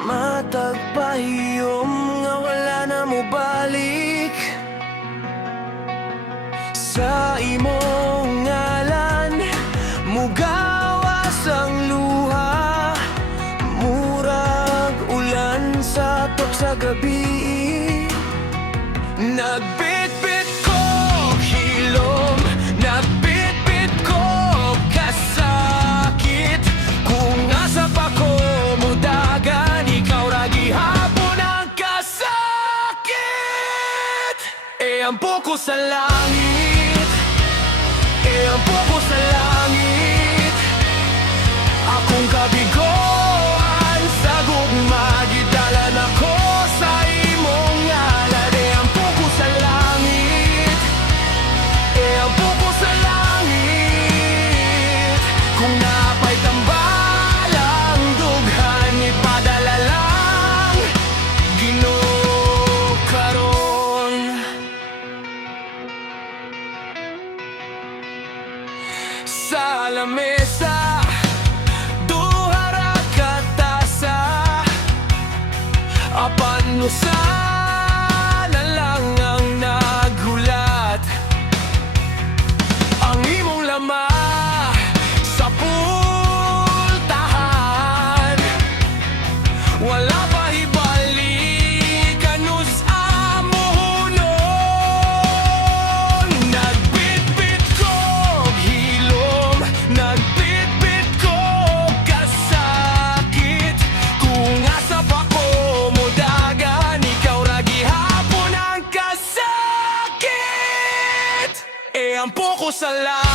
Matag pahiyom nga wala na mo balik. Sa imong ngalan mugawas ang luha, murag ulan sa tok sa gabi. Nagbitbit ko hilom, nagbitbit ko kasakit. Kung nasa pa ko mudagan, ikaw ra gihapon ang kasakit. Ampo ko sa langit, ampo ko sa langit. Akong kabigoan sa gugma, gidalan ako sa imong ngalan. Ampo ko sa langit, ampo ko sa langit. Kung napay tambalang dughan, ipadala lang Ginoo karon. Sa lamesa duha ra ka tasa, apan usa na lang ang naghulat. Ang imong lama sa pultahan, wala pa hibalikan us amuhunon. Nagbitbit ko hilom, nagbitbit ko kasakit. Kung asa pa ko mudagan, ikaw ra gihapon ang kasakit. Ampo ko sa langit,